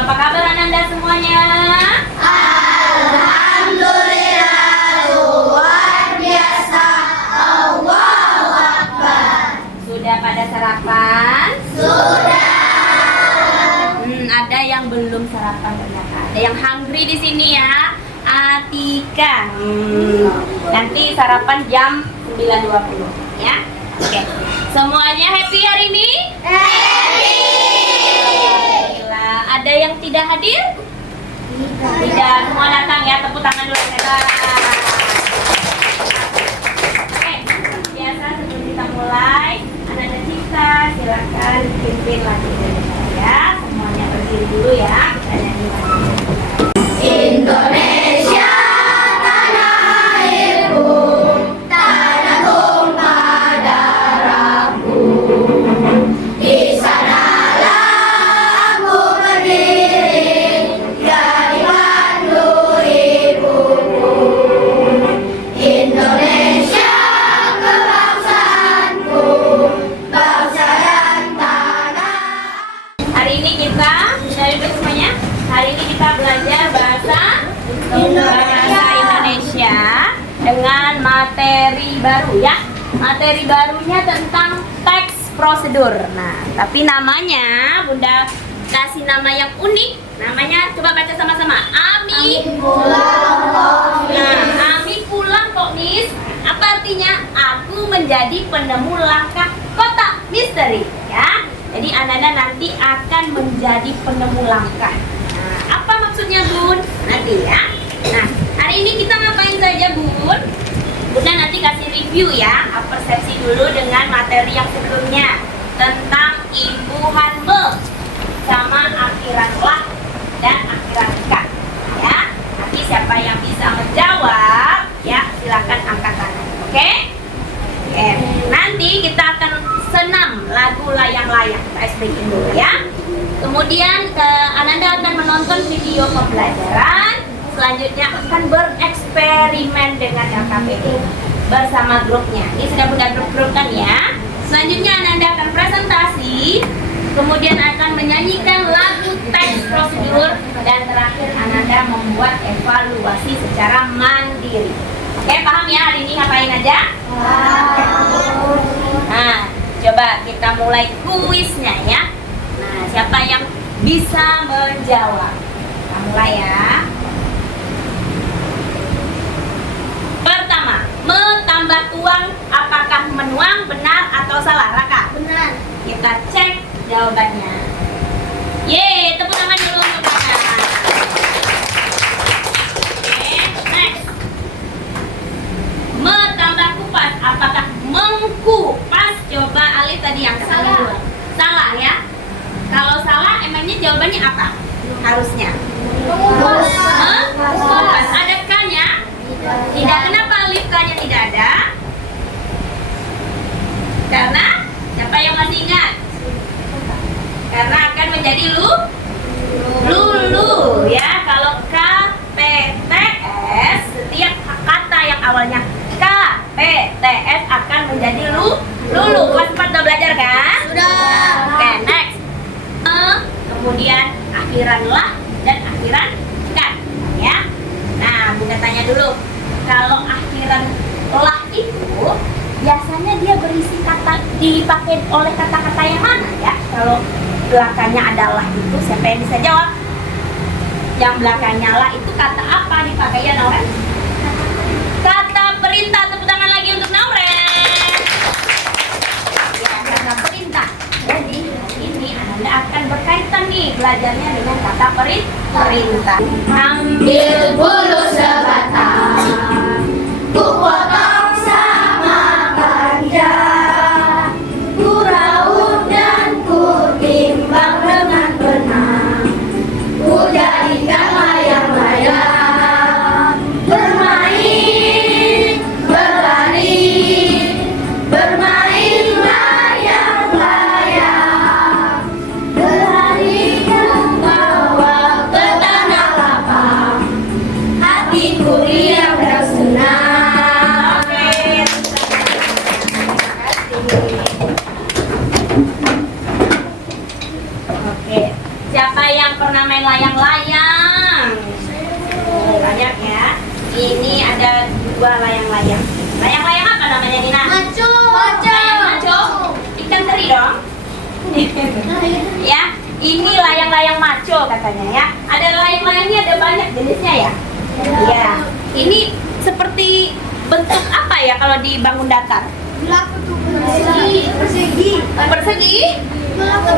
apa kabar Ananda semuanya? Alhamdulillah, luar biasa. Allahu Akbar. Sudah pada sarapan? Sudah. Ada yang belum sarapan ternyata. Ada yang hungry di sini ya. Atika. Nanti sarapan jam 9.20 ya. Oke. Semuanya happy hari ini? Happy. Ada yang tidak hadir? Tidak, semua datang ya. Tepuk tangan dulu. Oke, biasa sebelum kita mulai, Ananda Cipta, silakan pimpin lagu dari saya. Semuanya berdiri dulu ya. Kita nyanyi lagu. Indonesia, tanah airku, tanah tumpah darahku. Di sanalah aku berdiri, dari pandu ibuku. Indonesia, kebangsaanku, bangsa dan tanah. Hari ini kita, dari dulu semuanya. Hari ini kita belajar bahasa Indonesia dengan materi baru ya. Materi barunya tentang teks prosedur. Nah, tapi namanya Bunda kasih nama yang unik. Namanya coba baca sama-sama. Ami pulang. Nah, Ami pulang kok, Miss. Apa artinya? Aku menjadi penemu langkah kotak misteri ya. Jadi Ananda nanti akan menjadi penemu langkah. Apa maksudnya Bun? Nanti ya. Nah, hari ini kita ngapain saja Bun? Bunda nanti kasih review ya, persepsi dulu dengan materi yang sebelumnya tentang ibu hamil sama akhiran lah dan akhiran nikah. Ya, nanti siapa yang bisa menjawab, ya silakan angkat tangan. Oke? Oke. Nanti kita akan senam lagu layang-layang. Kita explain dulu ya. Kemudian Ananda akan menonton video pembelajaran. Selanjutnya akan bereksperimen dengan LKPD bersama grupnya. Ini sudah Bunda grup-grupkan ya. Selanjutnya Ananda akan presentasi. Kemudian akan menyanyikan lagu teks prosedur. Dan terakhir Ananda membuat evaluasi secara mandiri. Oke, paham ya hari ini ngapain aja? Nah, coba kita mulai kuisnya ya. Nah, siapa yang bisa menjawab? Kita mulai ya. Pertama, menambah tuang apakah menuang benar atau salah? Raka? Benar. Kita cek jawabannya. Yeay, tepuk tangan dulu untuk Raka. Oke, next. Menambah kupas apakah mengkupas? Coba Alif tadi yang salah. Salah ya. Kalau salah, emangnya jawabannya apa? Harusnya mengupas. Ada K-nya? Tidak. Kenapa Alif K-nya tidak ada? Karena siapa yang masih ingat? Karena akan menjadi lulu ya. Kalau K, P, T, S, setiap kata yang awalnya K, P, T, S akan menjadi lulu. Kelas 4 udah belajar kan? Sudah. Oke, next. Kemudian akhiran lah dan akhiran kan ya. Nah, Bunda tanya dulu, kalau akhiran lah itu biasanya dia berisi kata, dipakai oleh kata-kata yang mana ya? Kalau belakangnya adalah itu, siapa yang bisa jawab? Yang belakangnya lah itu kata apa dipakai ya Nauren? Kata perintah. Tepuk tangan lagi untuk Nauren. Ya, kata perintah. Jadi ini Anda akan berkaitan nih belajarnya dengan kata perintah. Ambil bulu sebatang, ku potong sama panjang, ku raut dan ku timbang dengan benar, ku jadikan layang-layang, bermain, berlari, bermain layang-layang, berlari membawa ke tanah lapang, hati layang-layang. Banyak ya. Ini ada 2 layang-layang. Layang-layang apa namanya Nina? Maco. Layang maco. Ikan teri dong. Ya, ini layang-layang maco katanya ya. Ada layang-layangnya, ada banyak jenisnya ya. Iya. Ini seperti bentuk apa ya kalau dibangun datar? Persegi. Persegi?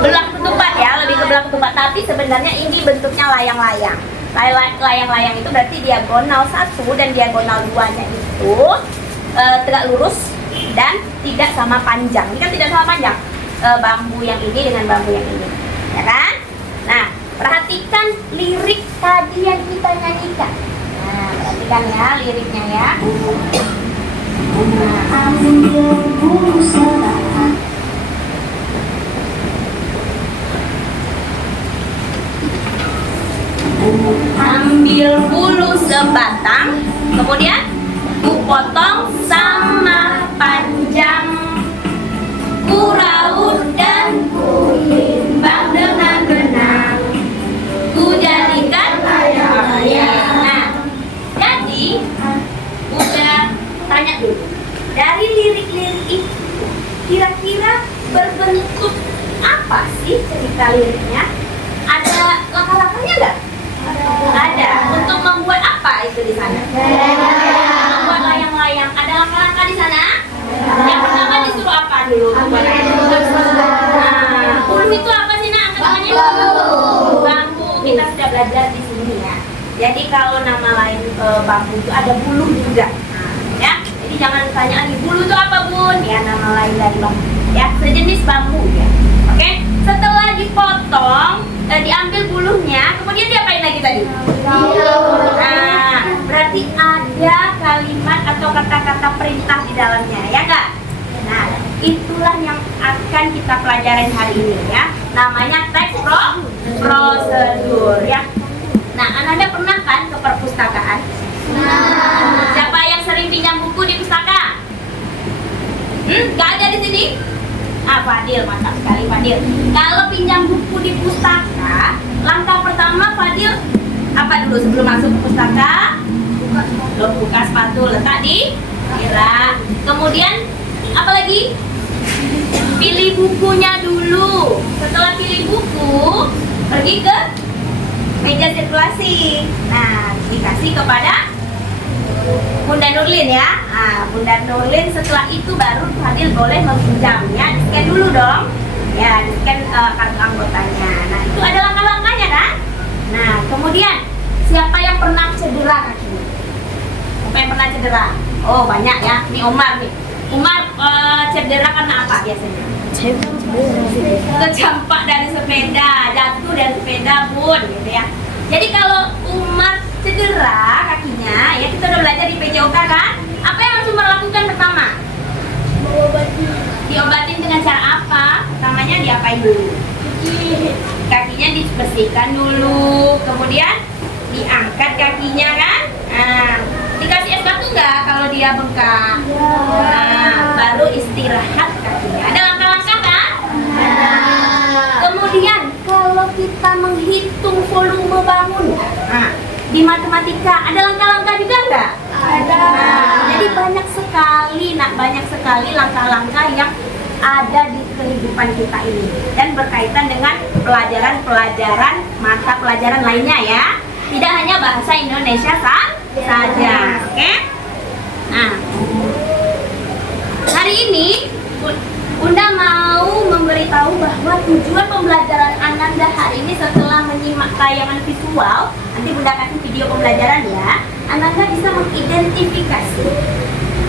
Belah ketupat ya, lebih ke belah ketupat. Tapi sebenarnya ini bentuknya layang-layang. Layang-layang itu berarti diagonal 1 dan diagonal 2-nya itu tegak lurus dan tidak sama panjang. Ini kan tidak sama panjang. Bambu yang ini dengan bambu yang ini, ya kan? Nah, perhatikan lirik tadi yang kita nyanyikan. Nah, perhatikan ya liriknya ya. Ambil bulu sebatang, kemudian ku potong sama panjang, ku raut dan ku timbang dengan benang, ku jadikan layang-layang. Nah, jadi udah tanya dulu, dari lirik-lirik itu kira-kira berbentuk apa sih cerita liriknya? Ada langkah-langkahnya nggak? Ada. Untuk membuat apa itu di sana? Membuat layang-layang. Ada langkah-langkah di sana? Yang pertama disuruh apa dulu? Nah, bulu itu apa sih nak? Namanya bambu. Kita sudah belajar di sini ya. Jadi kalau nama lain bambu itu ada bulu juga. Nah, ya. Jadi jangan tanya lagi bulu itu apa bun? Ya nama lain dari bambu. Ya sejenis bambu ya. Oke. Setelah dipotong, diambil bulunya, kemudian diapain lagi tadi? Nah, berarti ada kalimat atau kata-kata perintah di dalamnya, ya enggak? Nah, itulah yang akan kita pelajarin hari ini ya. Namanya teks prosedur ya. Nah, Ananda pernah kan ke perpustakaan? Nah, siapa yang sering pinjam buku di pustaka? Gak ada di sini? Fadil, mantap sekali Fadil. Kalau pinjam buku di pustaka, langkah pertama Fadil apa dulu sebelum masuk ke pustaka? Buka sepatu, letak di kira. Kemudian apa lagi? Pilih bukunya dulu. Setelah pilih buku, pergi ke meja sirkulasi. Nah, dikasih kepada Bunda Nurlin ya. Nah, Bunda Nurlin setelah itu baru Fadil boleh meminjamnya. Di-scan dulu dong. Ya, di-scan kartu anggotanya. Nah, itu ada langkah-langkahnya kan? Nah, kemudian siapa yang pernah cedera kakinya? Siapa yang pernah cedera? Oh, banyak ya. Ini Umar nih. Umar cedera karena apa biasanya? Kecampak dari sepeda, jatuh dari sepeda Bun, gitu ya. Jadi kalau Umar cedera kakinya, ya kita udah belajar di PJOK kan? Apa yang harus Umar lakukan pertama? Diobatin dengan cara apa? Pertamanya diapain dulu? Kakinya dibersihkan dulu, kemudian diangkat kakinya kan? Nah, dikasih es batu nggak kalau dia bengkak? Nah, baru istirahat kakinya. Ada langkah-langkah kan? Kemudian kalau kita menghitung volume bangun, nah, di matematika ada langkah-langkah juga nggak? Ada. Nah, jadi banyak sekali langkah-langkah yang ada di kehidupan kita ini dan berkaitan dengan pelajaran-pelajaran mata pelajaran lainnya ya. Tidak hanya bahasa Indonesia saja, oke? Nah, hari ini Bunda mau memberitahu bahwa tujuan pembelajaran Ananda hari ini setelah menyimak tayangan visual, nanti Bunda kasih video pembelajaran ya. Ananda bisa mengidentifikasi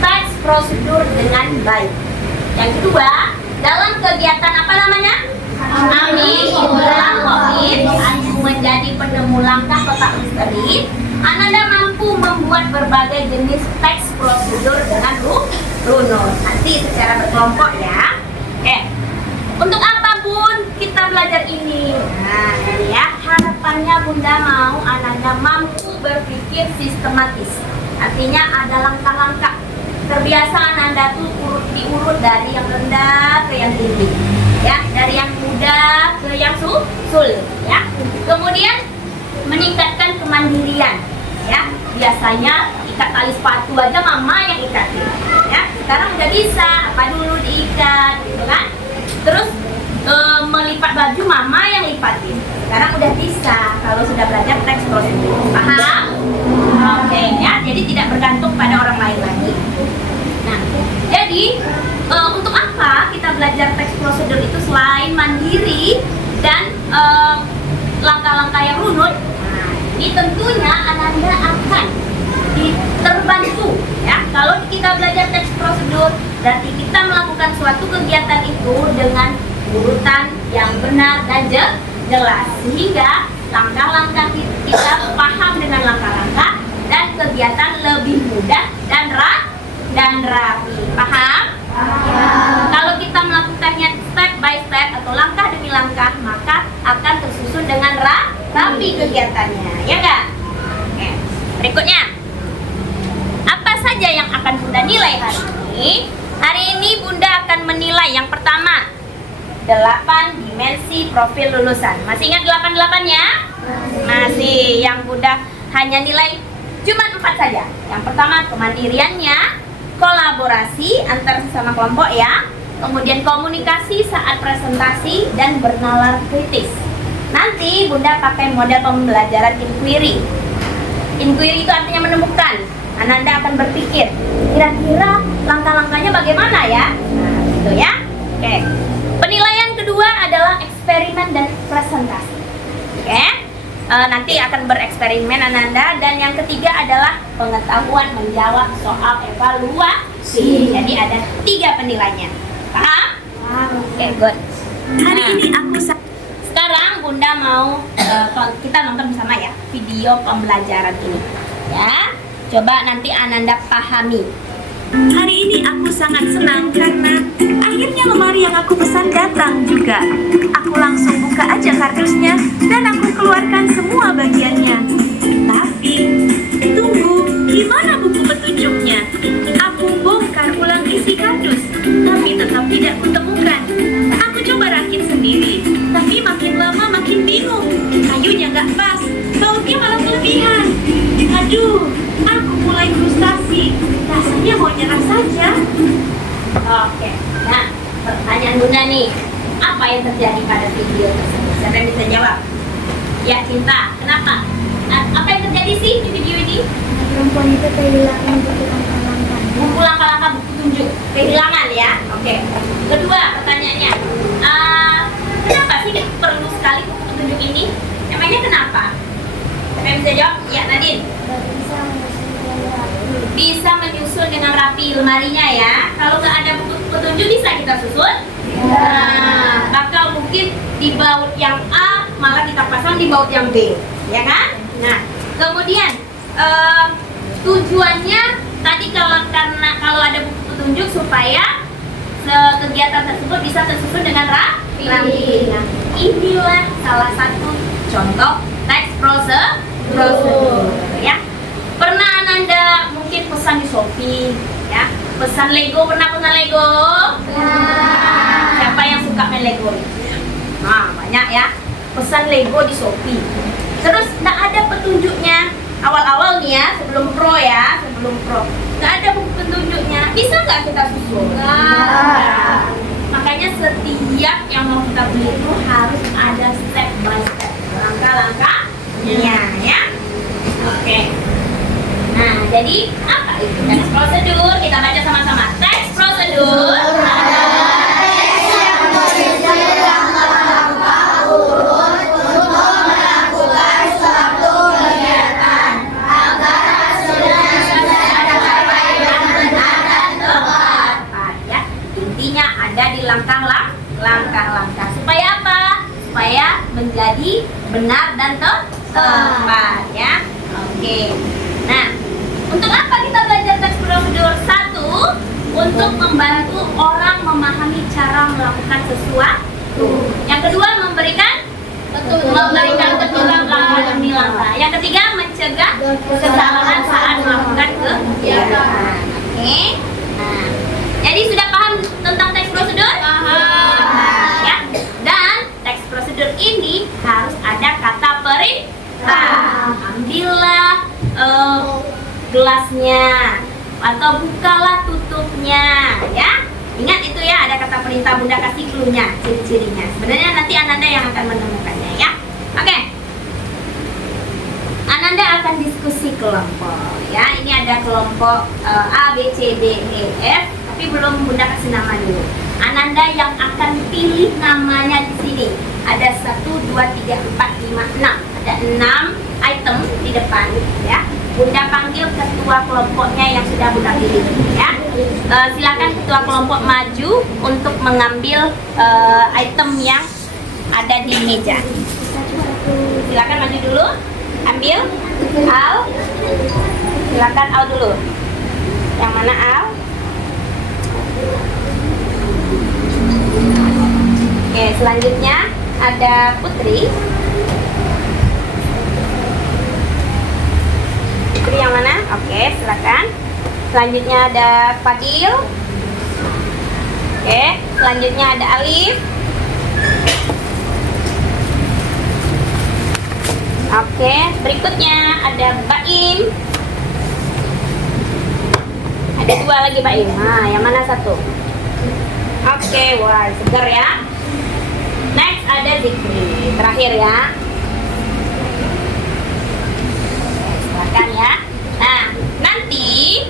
teks prosedur dengan baik. Yang kedua, dalam kegiatan apa namanya? Ami ulang komit menjadi penemu langkah kotak misteri. Ananda mampu membuat berbagai jenis teks prosedur dengan runut. Nanti secara berkelompok ya. Untuk apa Bun kita belajar ini? Nah, ini ya harapannya Bunda mau Ananda mampu berpikir sistematis. Artinya ada langkah-langkah. Terbiasa Ananda tuh diurut dari yang rendah ke yang tinggi, ya, dari yang mudah ke yang sulit, ya. Kemudian meningkatkan kemandirian. Ya, biasanya ikat tali sepatu aja mama yang ikatin. Ya, sekarang udah bisa, apa dulu diikat, gitu kan? Terus melipat baju mama yang lipatin. Sekarang udah bisa kalau sudah belajar teks prosedur. Paham? Oke, ya. Jadi tidak bergantung pada orang lain lagi. Nah, jadi untuk apa kita belajar teks prosedur itu selain mandiri dan langkah-langkah yang runut? Nah, ini tentunya Ananda akan terbantu ya. Kalau kita belajar teks prosedur, berarti kita melakukan suatu kegiatan itu dengan urutan yang benar dan jelas, sehingga langkah-langkah kita paham dengan langkah-langkah dan kegiatan lebih mudah dan rapi. Paham? Kalau kita melakukannya step by step atau langkah demi langkah, maka akan tersusun dengan rapi kegiatannya, ya enggak? Oke. Berikutnya, apa saja yang akan Bunda nilai hari ini? Hari ini Bunda akan menilai yang pertama, 8 dimensi profil lulusan. Masih ingat 88 ya? Masih. Yang Bunda hanya nilai cuma 4 saja. Yang pertama, kemandiriannya, kolaborasi antar sesama kelompok ya, kemudian komunikasi saat presentasi, dan bernalar kritis. Nanti Bunda pakai model pembelajaran inquiry. Inquiry itu artinya menemukan. Ananda akan berpikir, kira-kira langkah-langkahnya bagaimana ya? Nah, gitu ya. Oke. Penilaian kedua adalah eksperimen dan presentasi. Oke. Nanti akan bereksperimen Ananda. Dan yang ketiga adalah pengetahuan menjawab soal evaluasi. Jadi ada 3 penilaiannya. Paham? Oke, good. Hari ini aku sekarang Bunda mau kita nonton bersama ya video pembelajaran ini. Ya, coba nanti Ananda pahami. Hari ini aku sangat senang karena akhirnya lemari yang aku pesan datang juga. Aku langsung buka aja kardusnya dan aku keluarkan semua bagiannya. Tapi, tunggu, gimana buku petunjuknya? Aku bongkar ulang isi kardus, tapi tetap tidak kutemukan. Aku coba rakit sendiri, tapi makin lama makin bingung. Kayunya gak pas, bautnya malah kelebihan. Aduh, aku mulai frustasi. Rasanya mau nyerah saja. Oke. Nah, pertanyaan Bunda nih, apa yang terjadi pada video tersebut? Siapa yang bisa jawab? Ya, Cinta. Kenapa? Apa yang terjadi sih di video ini? Perempuan itu kehilangan buku langkah-langkah. Buku langkah-langkah buku tunjuk kehilangan ya. Oke. Kedua pertanyaannya, kenapa sih perlu sekali buku petunjuk ini? Emangnya kenapa? Siapa yang bisa jawab? Ya, Nadine. Bisa menyusun dengan rapi lemarinya ya. Kalau nggak ada buku petunjuk bisa kita susun. Nah, bakal mungkin di baut yang A malah kita pasang di baut yang B, ya kan? Nah, kemudian tujuannya tadi karena kalau ada buku petunjuk supaya kegiatan tersebut bisa tersusun dengan rapi. Nah, inilah salah satu contoh teks prosedur ya. Pernah Ananda mungkin pesan di Shopee ya, pesan Lego, pernah pesan Lego? Siapa yang suka main Lego? Nah, banyak ya. Pesan Lego di Shopee. Terus nggak ada petunjuknya. Awal-awal nih ya, sebelum pro, nggak ada buku petunjuknya. Bisa nggak kita susun? Nah, makanya setiap yang mau kita beli itu harus ada step by step, langkah-langkahnya ya. Oke. Nah, jadi apa itu teks prosedur? Kita baca sama-sama. Teks prosedur adalah Teks yang berisi langkah-langkah urut untuk melakukan suatu kegiatan agar hasilnya bisa tercapai dengan benar dan tepat. ya. Intinya ada di langkah-langkah. Supaya apa? Supaya menjadi benar dan tepat ya. Oke. Nah, untuk apa kita belajar teks prosedur? 1, untuk membantu orang memahami cara melakukan sesuatu. Yang kedua, memberikan petunjuk langkah demi langkah. Yang ketiga, mencegah kesalahan saat melakukan kegiatan. Oke. Nah, jadi sudah paham tentang teks prosedur? Ya. Dan teks prosedur ini harus ada kata perintah. tutupnya, atau bukalah tutupnya, ya. Ingat itu ya, ada kata perintah, Bunda kasih clue-nya, ciri-cirinya. Sebenarnya nanti Ananda yang akan menemukannya, ya. Oke. Ananda akan diskusi kelompok, ya. Ini ada kelompok A, B, C, D, E, F, tapi belum Bunda kasih nama dulu. Ananda yang akan pilih namanya di sini. Ada 1, 2, 3, 4, 5, 6. Ada 6 item di depan, ya. Bunda panggil ketua kelompoknya yang sudah Bunda pilih, ya. Silakan ketua kelompok maju untuk mengambil item yang ada di meja. Silakan maju dulu, ambil. Al, silakan Al dulu. Yang mana Al? Oke, selanjutnya ada Putri. Putri yang mana? Oke, silakan. Selanjutnya ada Fadil. Oke, selanjutnya ada Alif. Oke, berikutnya ada Baim. Ada 2 lagi Baim. Nah, yang mana satu? Oke, wah, segar ya. Next ada Zikri. Terakhir ya. Silakan ya. Nah, nanti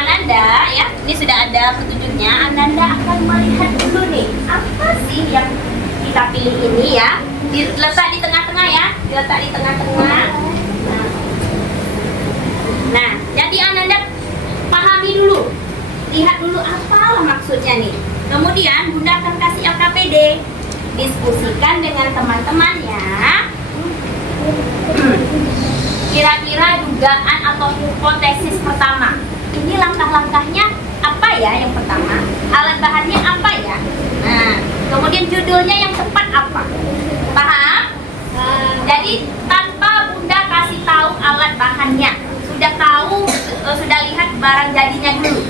Ananda ya, ini sudah ada petunjuknya. Ananda akan melihat dulu nih, apa sih yang kita pilih ini ya. Diletak di tengah-tengah ya, diletak di tengah-tengah. Nah, jadi Ananda pahami dulu, lihat dulu apa maksudnya nih. Kemudian Bunda akan kasih LKPD, diskusikan dengan teman-temannya. Kira-kira dugaan atau hipotesis pertama. Ini langkah-langkahnya apa ya yang pertama? Alat bahannya apa ya? Nah, kemudian judulnya yang tepat apa? Paham? Jadi tanpa Bunda kasih tahu alat bahannya, sudah tahu, sudah lihat barang jadinya dulu.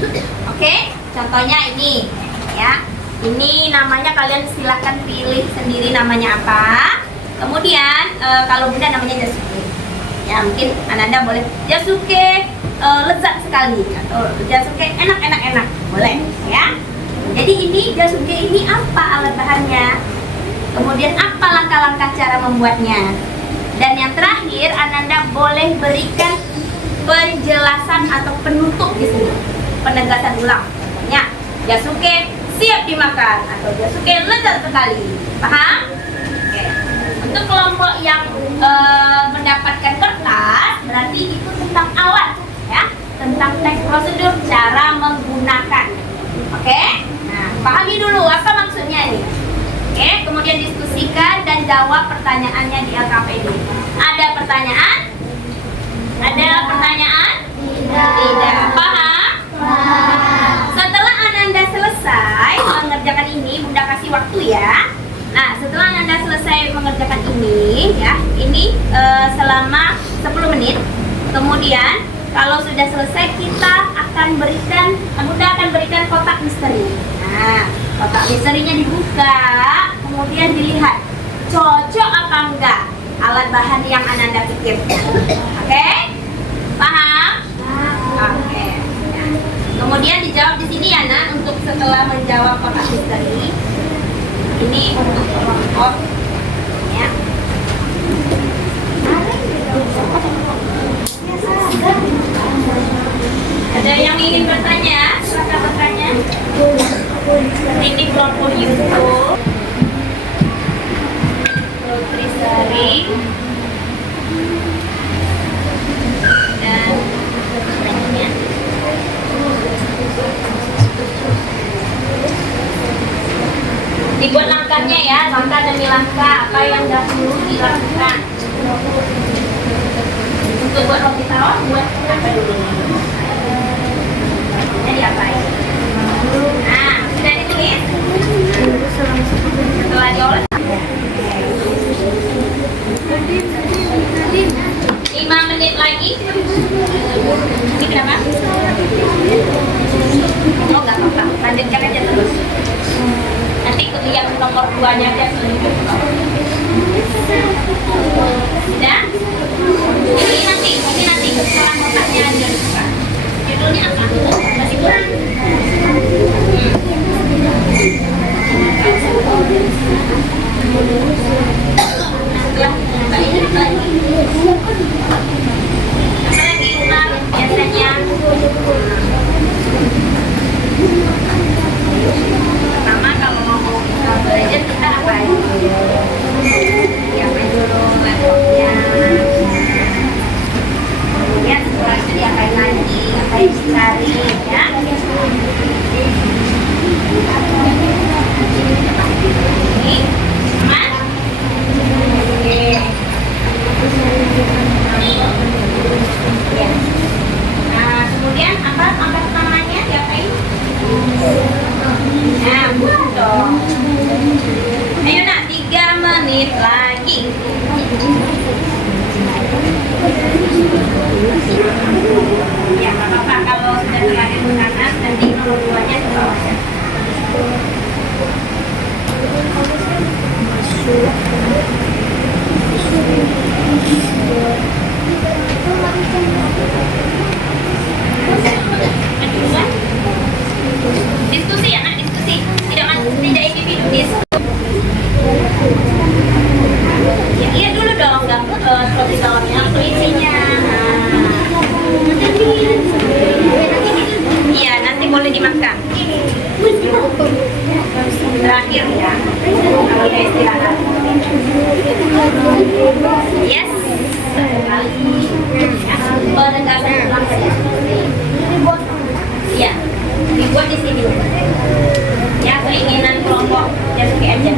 Oke? Contohnya ini, ya. Ini namanya kalian silahkan pilih sendiri namanya apa. Kemudian kalau Bunda namanya Jasuke. Ya mungkin Ananda boleh Jasuke lezat sekali atau Jasuke enak, boleh ya. Jadi ini Jasuke ini apa alat bahannya? Kemudian apa langkah-langkah cara membuatnya? Dan yang terakhir Ananda boleh berikan penjelasan atau penutup di sini, penegasan ulang. Contohnya Jasuke siap dimakan atau Jasuke lezat sekali. Paham? Oke. Untuk kelompok yang mendapatkan kertas, berarti itu tentang alat, ya, tentang teks prosedur cara menggunakan. Oke? Nah, pahami dulu apa maksudnya ini. Oke, kemudian diskusikan dan jawab pertanyaannya di LKPD. Ada pertanyaan? Ada pertanyaan? Tidak. Paham? Setelah Ananda selesai mengerjakan ini, Bunda kasih waktu ya. Nah, setelah Anda selesai mengerjakan ini, ya, ini selama 10 menit. Kemudian, kalau sudah selesai, kita akan berikan, Bunda akan berikan kotak misteri. Nah, kotak misterinya dibuka, kemudian dilihat cocok apa enggak alat bahan yang Ananda pikirkan. Oke? Paham? Oke. Nah, kemudian dijawab di sini ya, Nak, untuk setelah menjawab kotak misteri. Ini untuk kelompok ya. Ada yang ingin bertanya? Silakan bertanya. Ini kelompok YouTube Nutrisari dan lainnya. Dibuat langkahnya ya, langkah demi langkah apa yang dahulu dilakukan. Untuk buat roti tawar, buat apa dulu? Jadi apa ya? Nah, sudah ditulis? Setelah diolah 5 menit lagi. Ini berapa? Oh, nggak apa-apa, lanjutkan aja terus. Nanti yang nomor 2-nya aja selanjutnya. Sudah? Ini nanti sekarang kotaknya aja. Sebetulnya apa? Masih kurang. Setelah Mbak ini lagi. Apa lagi Mbak biasanya? Pertama kalau mau belajar kita apa? Siapin dulu laptopnya. Kemudian setelah itu diapain lagi? Apa yang dicari ya? Ini aman? Oke. Ya. Nah, kemudian apa pertamanya diapain? Nah, buat dong. Ayo nak, 3 menit lagi. Ya, nggak apa-apa kalau sudah terlalu panas, nanti nomor 2-nya di bawah. Diskusi ya nak, diskusi. Tidak individu, diskusi. Ya, iya dulu dong, nggak seperti tahunnya isinya. Iya, nanti boleh dimakan. Terakhir ya, kalau udah istirahat. Yes. Penegasan tulang ya. Iya, dibuat di sini. Ya, keinginan kelompok ya suka aja.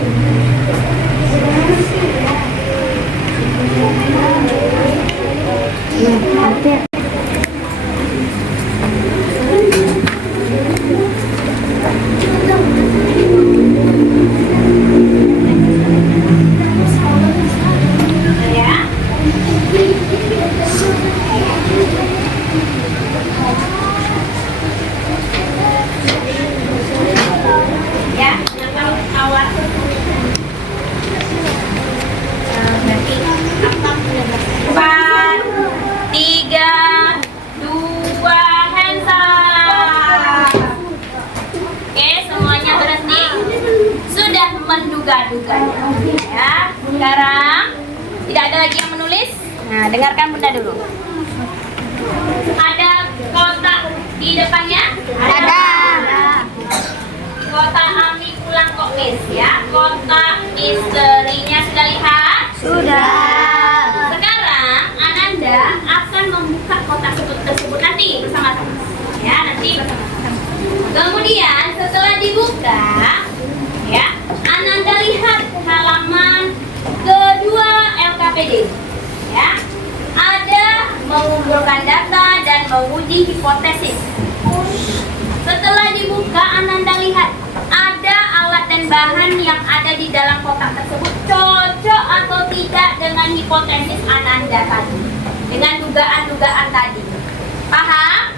Menduga-duganya ya. Sekarang tidak ada lagi yang menulis. Nah, dengarkan Bunda dulu. Ada kotak di depannya? Ada. Kotak Ami pulang kok Miss ya. Kotak misterinya sudah lihat? Sudah. Sekarang Ananda akan membuka kotak tersebut nanti bersama-sama. Ya, nanti bersama-sama. Kemudian setelah dibuka, ya, Ananda lihat halaman kedua LKPD. Ya, ada mengumpulkan data dan menguji hipotesis. Setelah dibuka, Ananda lihat ada alat dan bahan yang ada di dalam kotak tersebut cocok atau tidak dengan hipotesis Ananda tadi, dengan dugaan-dugaan tadi. Paham?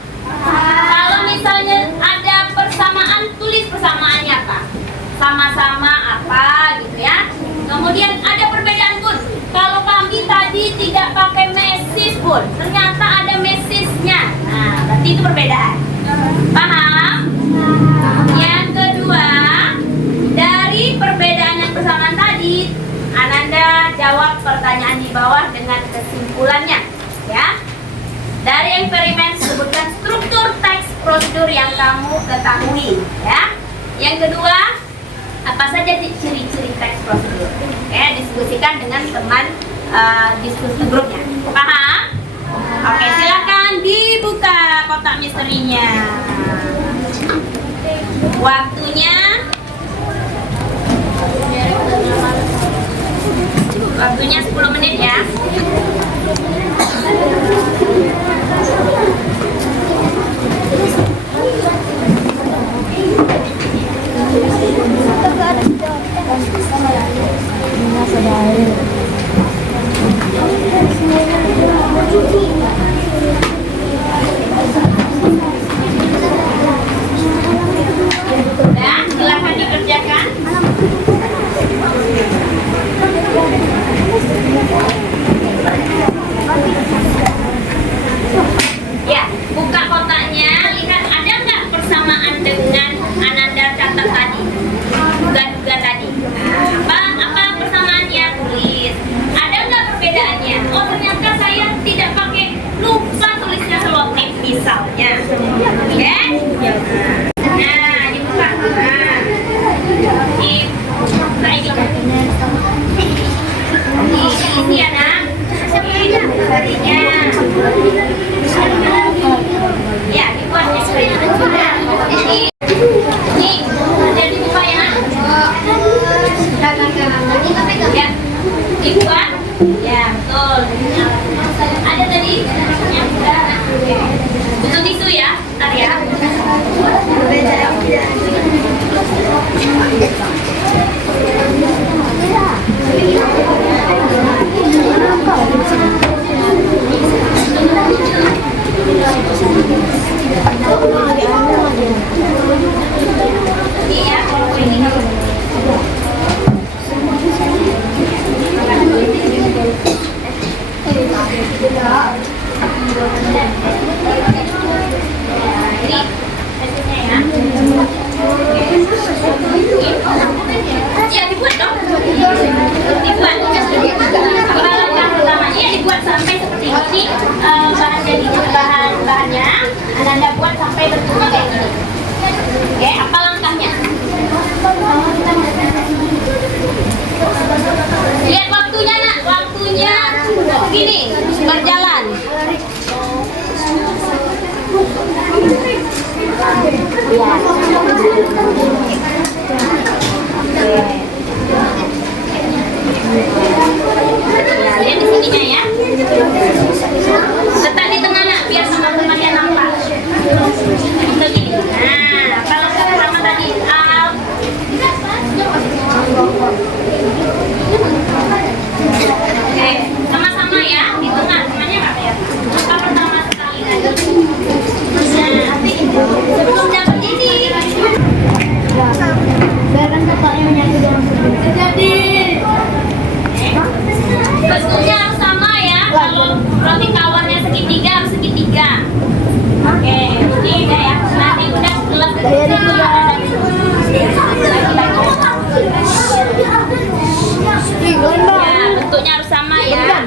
Kalau misalnya ada persamaan, tulis persamaannya apa? Sama-sama apa gitu ya. Kemudian ada perbedaan pun. Kalau kami tadi tidak pakai mesis pun, ternyata ada mesisnya. Nah, berarti itu perbedaan. Paham? Yang kedua, dari perbedaan dan persamaan tadi, Ananda jawab pertanyaan di bawah dengan kesimpulannya, ya. Dari eksperimen sebutkan struktur teks prosedur yang kamu ketahui, ya. Yang kedua, apa saja ciri-ciri teks prosedur? Ya, diskusikan dengan teman diskusi grupnya. Paham? Oke, silakan dibuka kotak misterinya. Waktunya 10 menit ya. Sudah, silakan dikerjakan. dibuat? Ya, betul. Ada tadi? Yang udah. Untuk tisu ya, ntar ya. Iya, kalau ini. Ya dibuat dong. Dibuat. Langkah pertamanya dibuat sampai seperti ini. Bahan jadinya bahannya Anda buat sampai bentuknya kayak gini. Oke, apa langkahnya? Lihat waktunya nak, waktunya begini berjalan. Ya, lihat di sininya ya. Letak di tengah nak, biar teman-temannya nampak. Begini. Nah, kalau sama tadi Al. Oke, sama-sama ya di tengah, temannya nggak ya? Langkah pertama sekali lagi. Nah, sebelum dapat ini. Biarkan kepalanya menyatu dalam sebuah. Jadi bentuknya harus sama ya. Kalau roti tawarnya segitiga harus segitiga. Oke, ini udah ya. Nanti udah selesai. Ya, bentuknya harus sama ya.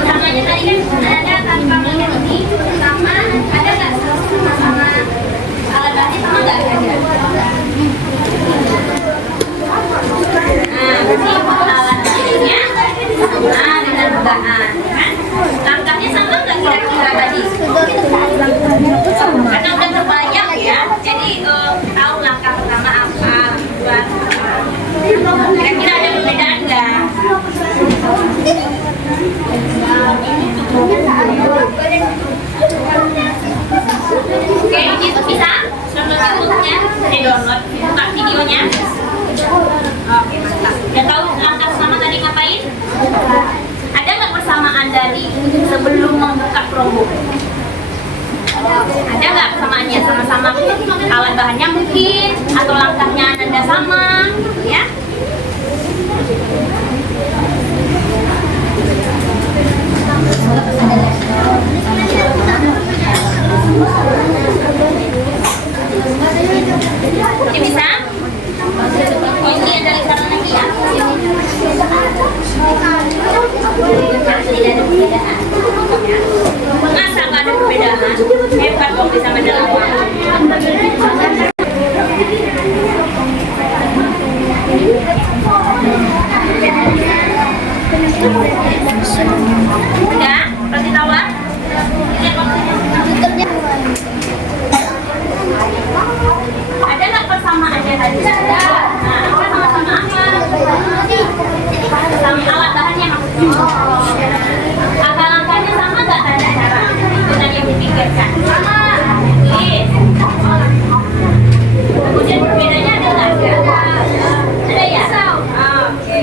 Namanya tadi kan ada tanpa melihat ini sama, ada nggak sama-sama alat bahannya sama nggak ada? Nah, berarti alat bahannya sama dengan bahan, kan? Langkahnya sama nggak kira-kira tadi? Karena udah terbayang ya, jadi tahu langkah pertama apa, kedua apa. Kira-kira ada perbedaan nggak? Oke, itu bisa download YouTube-nya, download, buka videonya. Oke, mantap. Udah tahu langkah pertama tadi ngapain? Ada nggak persamaan dari sebelum membuka Chromebook? Ada nggak persamaannya? Sama-sama alat bahannya mungkin, atau langkahnya Anda sama, ya? Ini bisa? Oh, ini ada lingkaran lagi ya? Tidak ada perbedaan. Masa nggak ada perbedaan? Hebat kok bisa mendalam. Udah? Roti tawar? Lihat waktunya. Ada nggak persamaannya tadi? Ada. Nah, apa sama-sama apa? Sama alat bahannya maksudnya. Langkah-langkahnya sama nggak tanda cara? Itu tadi yang dipikirkan. Sama. Kemudian perbedaannya ada nggak? Ada ya? Oke,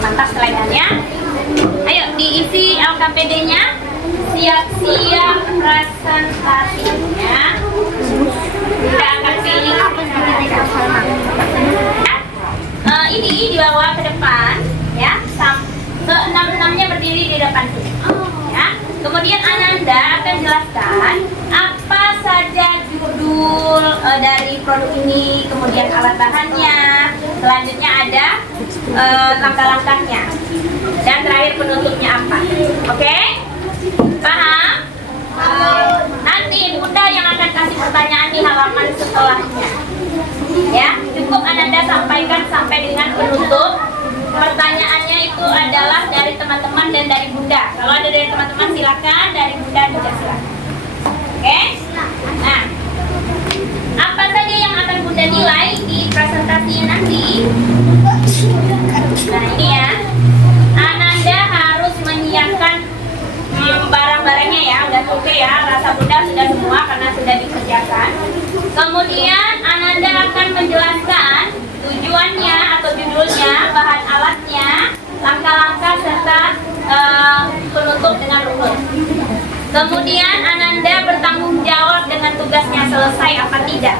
mantap selainnya. Ayo diisi LKPD-nya. Siap-siap presentasinya. Kita akan pilih ini dibawa ke depan. dari produk ini, kemudian alat bahannya, selanjutnya ada langkah-langkahnya, dan terakhir penutupnya apa. Oke? Paham? Nanti Bunda yang akan kasih pertanyaan di halaman setelahnya. Ya, cukup Ananda sampaikan sampai dengan penutup. Pertanyaannya itu adalah dari teman-teman dan dari Bunda. Kalau ada dari teman-teman silakan, dari Bunda juga silakan. Oke? Nah, apa saja yang akan Bunda nilai di presentasinya nanti? Nah, ini ya. Ananda harus menyiapkan barang-barangnya ya, udah oke ya. Rasa Bunda sudah semua karena sudah dikerjakan. Kemudian Ananda akan menjelaskan tujuannya atau judulnya, bahan alatnya, langkah-langkah serta penutup dengan runut. Kemudian Ananda bertanggung jawab dengan tugasnya selesai apa tidak.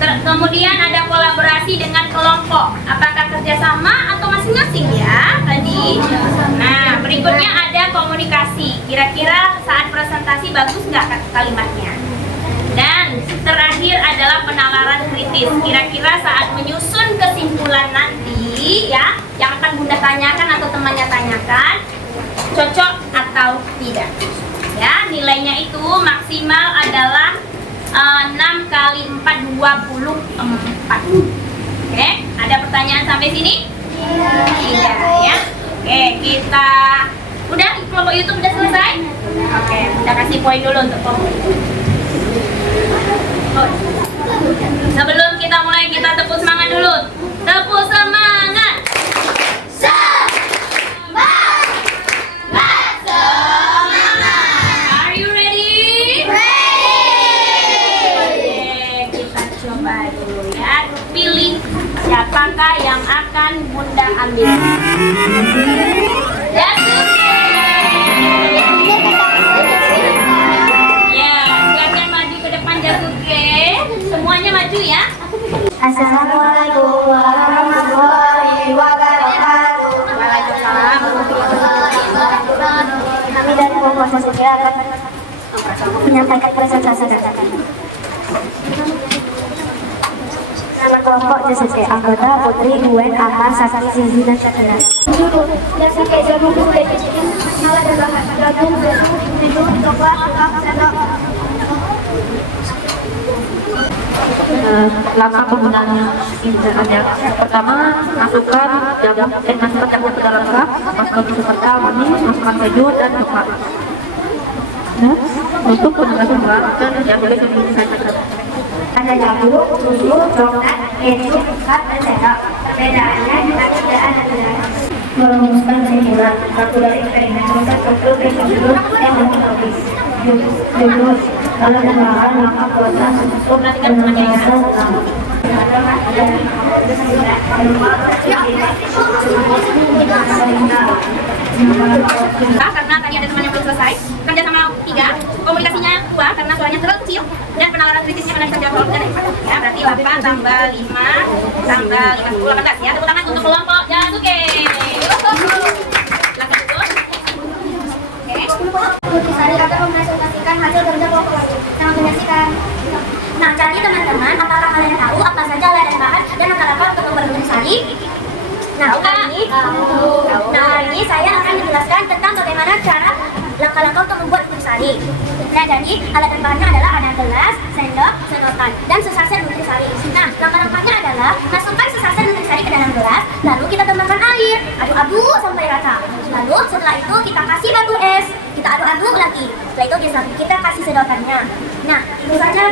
Kemudian ada kolaborasi dengan kelompok, apakah kerjasama atau masing-masing ya tadi. Nah, berikutnya ada komunikasi, kira-kira saat presentasi bagus nggak kalimatnya. Dan terakhir adalah penalaran kritis, kira-kira saat menyusun kesimpulan nanti ya, yang akan Bunda tanyakan atau temannya tanyakan, cocok atau tidak. Ya, nilainya itu maksimal adalah 6 kali 4, 24. Oke, ada pertanyaan sampai sini? Iya ya. Oke, kita udah kelompok YouTube udah selesai? Oke, kita kasih poin dulu untuk kelompok YouTube. Sebelum kita mulai, kita tepuk semangat dulu. Tepuk semangat. Are you ready? Oke, kita coba dulu ya. Pilih siapakah yang akan Bunda ambil. Semuanya maju ya. Assalamualaikum warahmatullahi wabarakatuh. Waalaikumsalam. Kami dari kelompok sosial akan menyampaikan presentasi data. Nama kelompok Jasuke, anggota Putri, Duen, Amar, Sakti, Zizi, dan Sakina. Jasuke, jagung, kulit, nyala dan bahan, jagung, tidur, coklat, tukang, sendok. Langkah penggunaannya yang pertama, masukkan jagung ke dalam kap, masukkan susu kental, manis, masukkan keju dan coklat. Untuk penugasan bahan yang boleh disajikan. Ada jagung, susu, coklat, keju, kap, dan sendok. Perbedaannya kita tidak ada penjelasan. Merumuskan kesimpulan, satu dari eksperimen proses struktur prosedur yang lebih judul lalu dan bahan maka proses penjelasan karena tadi ada teman yang belum selesai, kerja sama 3, komunikasinya 2 karena suaranya terlalu kecil, dan penalaran kritisnya karena kerja kelompok dan 4 ya, berarti 8 tambah 5 tambah 5, 10, 18 ya. Tepuk tangan untuk kelompok Jasuke. Nutrisari akan mempresentasikan hasil kerja kelompok lagi. Sangat menyaksikan. Nah, jadi teman-teman, apakah kalian tahu apa saja layanan bahan dan langkah-langkah untuk membuat nutrisari? Nah, hari ini saya akan menjelaskan tentang bagaimana cara langkah-langkah untuk membuat nutrisari. Nah, jadi alat dan bahannya adalah ada gelas, sendok, sedotan, dan sesajen nutrisari. Nah, langkah-langkahnya adalah masukkan sesajen nutrisari ke dalam gelas, lalu kita tambahkan air, aduk-aduk sampai rata. Lalu setelah itu kita kasih batu es, kita aduk-aduk lagi. Setelah itu kita kasih sedotannya. Nah, itu saja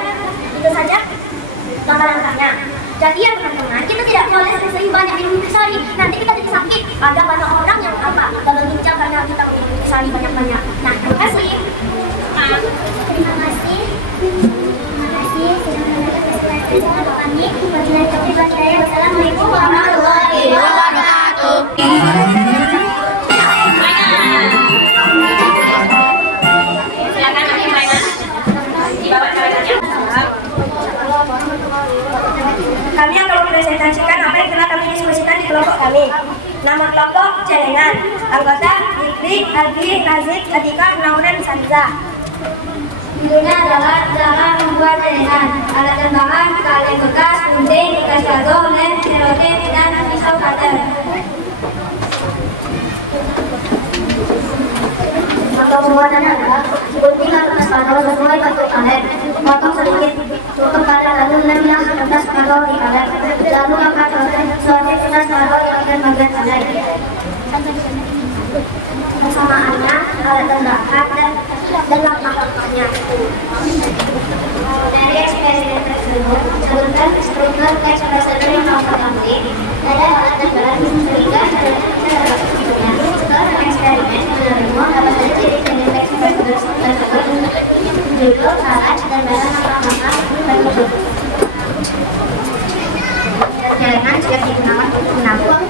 langkah-langkahnya. Jadi ya teman-teman, kita tidak boleh sering banyak minum nutrisari. Nanti kita jadi sakit. Ada banyak orang yang gagal ginjal karena kita minum nutrisari banyak-banyak. Nah, terima kasih. Terima kasih sudah menonton presentasi bersama kami. Wassalamualaikum warahmatullahi wabarakatuh. Silakan nanti mainan di bawah caranya. Kami akan mempresentasikan apa yang telah kami diskusikan di kelompok kami. Nama kelompok Celengan, anggota Fikri, Agi, Nazik, Atika, Nauren, Sanza. Judulnya adalah cara membuat jajanan. Alat dan bahan: kaleng bekas, gunting, kertas karton, lem, selotip, dan pisau cutter. Atau pembuatannya adalah gunting kertas karton sesuai bentuk kaleng. Potong sedikit, tutup kaleng lalu lemnya kertas karton di kaleng. Lalu angkat selotip kertas karton di bagian kaleng. Persamaannya, alat dan bahan dan langkah-langkahnya. Dari eksperimen tersebut, sebentar struktur teks prosedur yang mempengaruhi ada alat dan bahan sehingga selanjutnya setelah eksperimen menerima dapat saja ciri-ciri teks prosedur tersebut, judul, alat dan bahan langkah-langkah berikut. Perjalanan siap digunakan untuk menampung.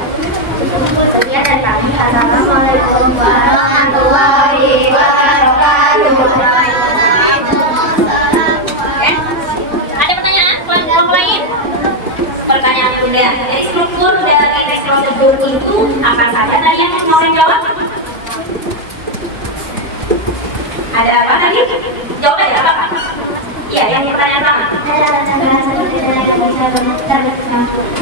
Sekian dari kami. Assalamualaikum warahmatullahi wabarakatuh. Ada pertanyaan? Kelompok lain? Pertanyaan udah. Dari struktur dari teks prosedur itu apa saja tadi yang mau jawab? Ada apa tadi? Jawab aja apa? Iya, yang pertanyaan pertama.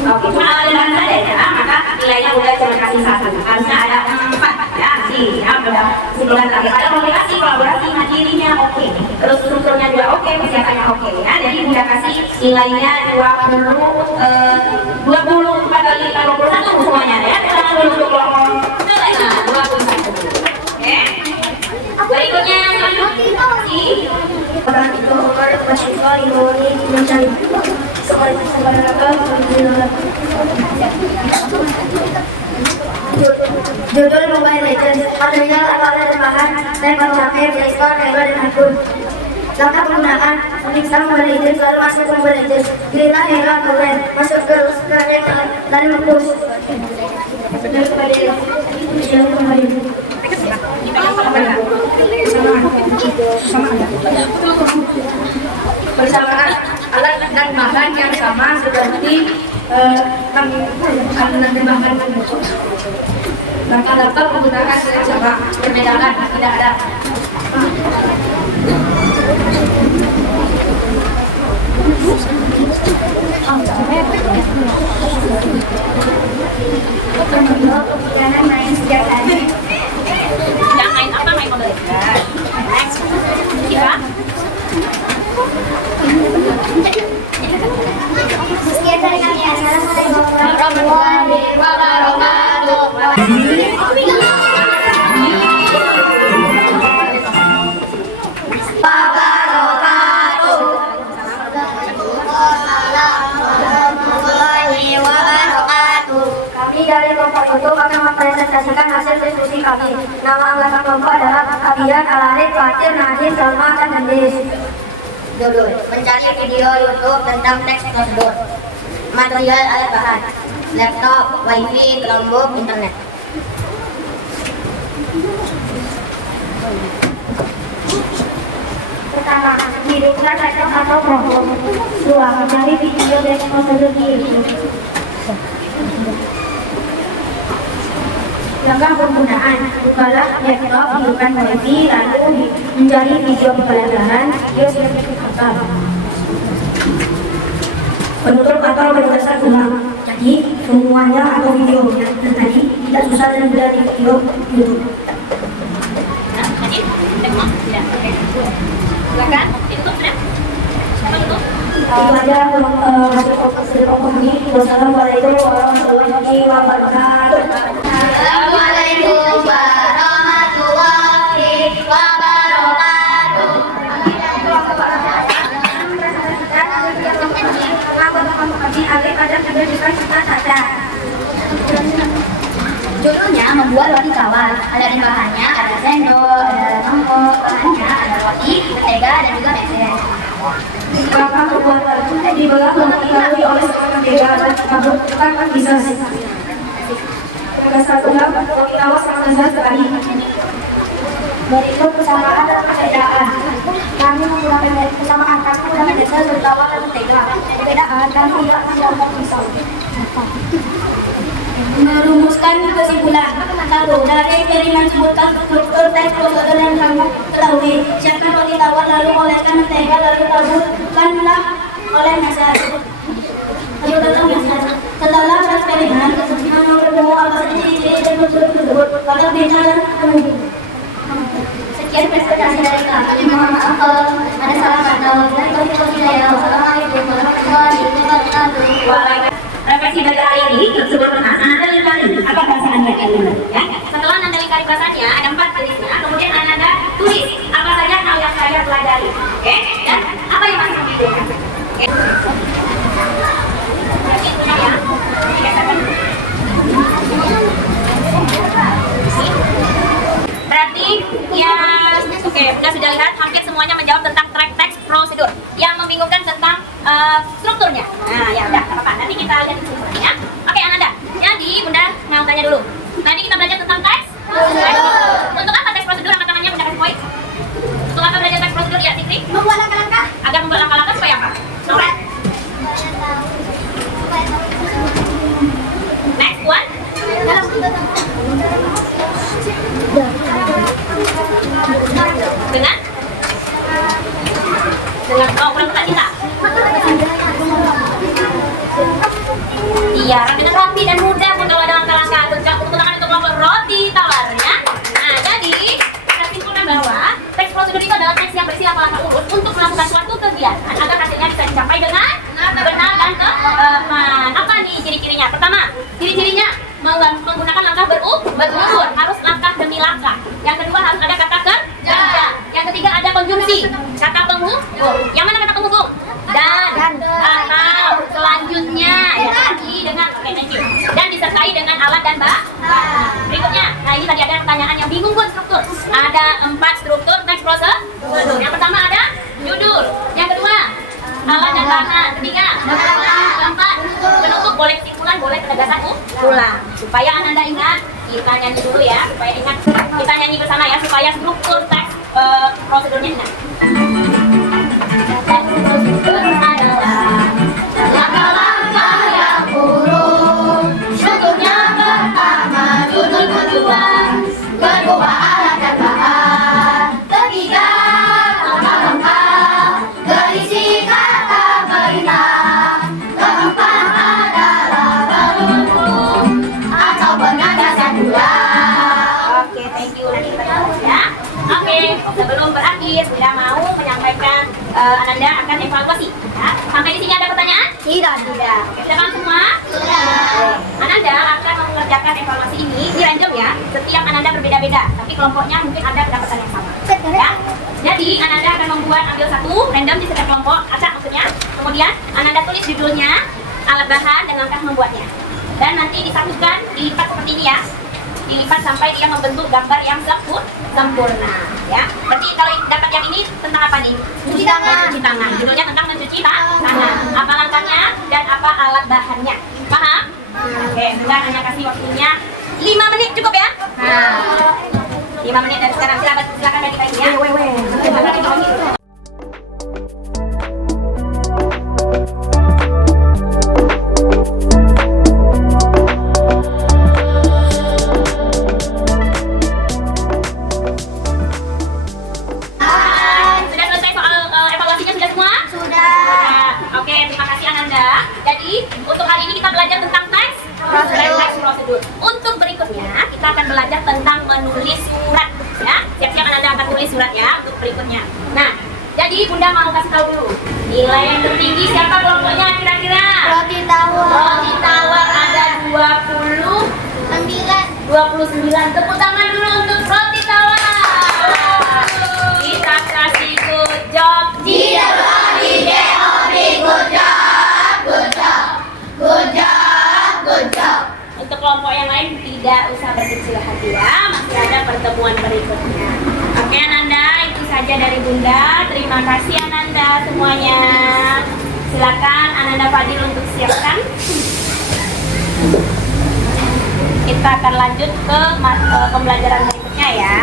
Oke, cuma ada bahan saja ya, maka nilainya udah cuma kasih 1. Harusnya ada 4 ya, sih, ya, udah 9 tadi. Ada komunikasi, kolaborasi, mandirinya oke. Terus strukturnya juga oke, persiapannya oke ya. Jadi udah kasih nilainya 20 kali 21 semuanya ya. Jangan dulu kelompok. Nah, 21. Oke. Berikutnya sih. Orang itu masih ini mencari judul Mobile Legends, material atau alat bahan, lem, capek, diskon, reba, dan akun. Langkah penggunaan: periksa Mobile Legends, lalu masuk ke Mobile Legends. Pilihlah hero atau lem, masuk ke rank, lalu nge-push. Bersamaan alat dan bahan yang sama seperti kandungan dan bahan langkah-langkah menggunakan cara perbedaan tidak ada. Jangan main sejak tadi. Yang main apa? Main Mobile Legends. Next. Kira? Sekian dari kami. Assalamualaikum warahmatullahi wabarakatuh. Kami dari kelompok itu akan mempresentasikan hasil diskusi kami. Nama anggota kelompok adalah Abian, Alarik, Fatir, Nadim, Salma, dan Andis. Judul: mencari video YouTube tentang teks prosedur. Material alat bahan: laptop, wifi, Chromebook, internet. Pertama, hidupkan laptop atau Chromebook. 2. Mencari video teks prosedur di YouTube. Langkah penggunaan: bukalah laptop, hidupkan wifi, lalu mencari video pembelajaran, video sertifikat. Penutup atau berdasar ulang. Jadi semuanya atau videonya dan tadi tidak susah dan mudah di video YouTube. Tadi? Tengok? Tidak. Oke. Silakan. Itu sudah? Siapa itu? Itu aja hasil kelompok ini. Wassalamualaikum warahmatullahi wabarakatuh. Assalamualaikum warahmatullahi wabarakatuh. Judulnya membuat roti tawar. Ada di bahannya, ada sendok, ada mangkok, bahannya ada roti, mentega, dan juga meses. Kakak membuat di bawah lalu dioleskan mentega dan tabur bisa. Satu gram roti tawar sangat lezat sekali. Berikut kesamaan dan perbedaan. Kami menggunakan kesamaan, kami menggunakan dasar roti tawar dan mentega. Perbedaan, kami tidak menggunakan pisau. merumuskan kesimpulan. 1. Dari eksperimen sebutkan struktur teks prosedur yang kamu ketahui. Siapkan roti tawar, lalu oleskan mentega, lalu taburkanlah oleh meser. Setelah bereksperimen, kamu bertemu apa saja ciri-ciri dari prosedur tersebut. Lalu bincang dan menunggu. Sekian presentasi dari kami. Mohon maaf kalau ada salah kata. Wassalamualaikum warahmatullahi wabarakatuh. Refleksi belajar hari ini sempurna. Anda lingkari apa bahasa Anda kali ini, ya. Setelah Anda lingkari bahasanya, ada 4 barisnya. Kemudian Anda tulis apa saja hal yang saya pelajari, oke? Dan apa yang masih membedakan. Oke. Berarti itu ya. Berarti ya, oke, kita sudah lihat hampir semuanya menjawab tentang track text prosedur. Yang membingungkan tentang strukturnya. Nah, ya udah, apa-apa. Nanti kita lihat di sini ya. Oke, Ananda. Jadi, Bunda mau tanya dulu. Tadi kita belajar tentang teks prosedur. Untuk apa teks prosedur? Angkat tangannya, Bunda kasih poin. Untuk apa belajar teks prosedur ya, Fikri? Membuat langkah-langkah. Agar membuat langkah-langkah supaya apa? Nora? Next one. Dengan? Oh, pura-pura cinta. Iya, dengan rapi dan mudah pun kalau ada langkah-langkah. Untuk kelompok roti tawarnya. Nah, jadi kita simpulkan bahwa teks prosedur itu adalah teks yang berisi langkah-langkah urut untuk melakukan suatu kegiatan agar hasilnya bisa dicapai dengan benar dan tepat. Apa nih ciri-cirinya? Pertama, ciri-cirinya menggunakan langkah berukur, harus langkah demi langkah. Yang kedua harus ada kata kerja. Yang ketiga ada konjungsi, kata penghubung. Yang mana kata penghubung? Dan atau selanjutnya ya tadi dengan thank you. Dan disertai dengan alat dan bahan. Berikutnya, nah ini tadi ada pertanyaan yang bingung buat struktur. Ada 4 struktur teks prosedur. Yang pertama ada judul. Yang kedua alat dan bahan. Ketiga keempat penutup, boleh kesimpulan, boleh penegasan ulang. Supaya Ananda ingat, kita nyanyi dulu ya. Supaya ingat, kita nyanyi bersama ya supaya struktur teks prosedurnya ingat. Teks prosedur adalah langkah-langkah yang urut. Strukturnya pertama judul, kedua alat dan bahan, ketiga langkah-langkah berisi kata berintah, keempat adalah penutup atau penegasan ulang. Oke, thank you. Nanti kita lanjut ya. Oke, sebelum berakhir, Bunda mau menyampaikan Ananda akan evaluasi. Ya. Sampai di sini ada pertanyaan? Tidak. Oke, sudah paham semua? Sudah. Ananda akan mengerjakan evaluasi ini di random ya. Setiap Ananda berbeda-beda, tapi kelompoknya mungkin ada pendapatan yang sama. Ya. Jadi Ananda akan ambil satu random di setiap kelompok, acak maksudnya. Kemudian Ananda tulis judulnya, alat bahan dan langkah membuatnya. Dan nanti disatukan, dilipat seperti ini ya. Dilipat sampai dia membentuk gambar yang sempurna ya. Berarti kalau dapat yang ini tentang apa nih? Mencuci tangan. Judulnya tentang mencuci tangan. Apa langkahnya dan apa alat bahannya. Paham? Oke, Bunda hanya kasih waktunya 5 menit cukup ya? Nah, 5 menit dari sekarang. Silakan dari kain ya. Prosedur. Untuk berikutnya kita akan belajar tentang menulis surat ya. Siap-siap Ananda akan tulis surat ya untuk berikutnya. Nah, jadi Bunda mau kasih tahu dulu nilai yang tertinggi siapa kelompoknya kira-kira? Roti tawar. Roti tawar ada 29. Tepuk tangan dulu untuk roti tawar. Kita kasih good job. Good job. Untuk kelompok yang lain tidak usah berkecil hati ya, masih ada pertemuan berikutnya. Oke Ananda, itu saja dari Bunda. Terima kasih Ananda semuanya. Silakan Ananda Fadil untuk siapkan. Kita akan lanjut ke pembelajaran berikutnya ya.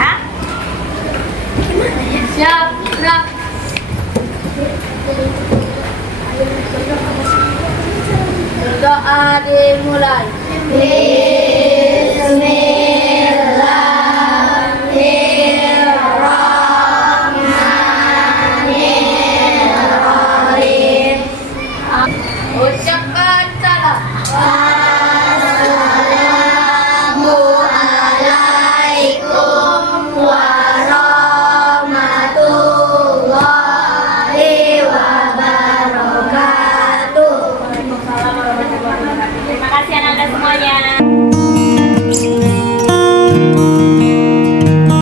Siap. Berdoa dimulai.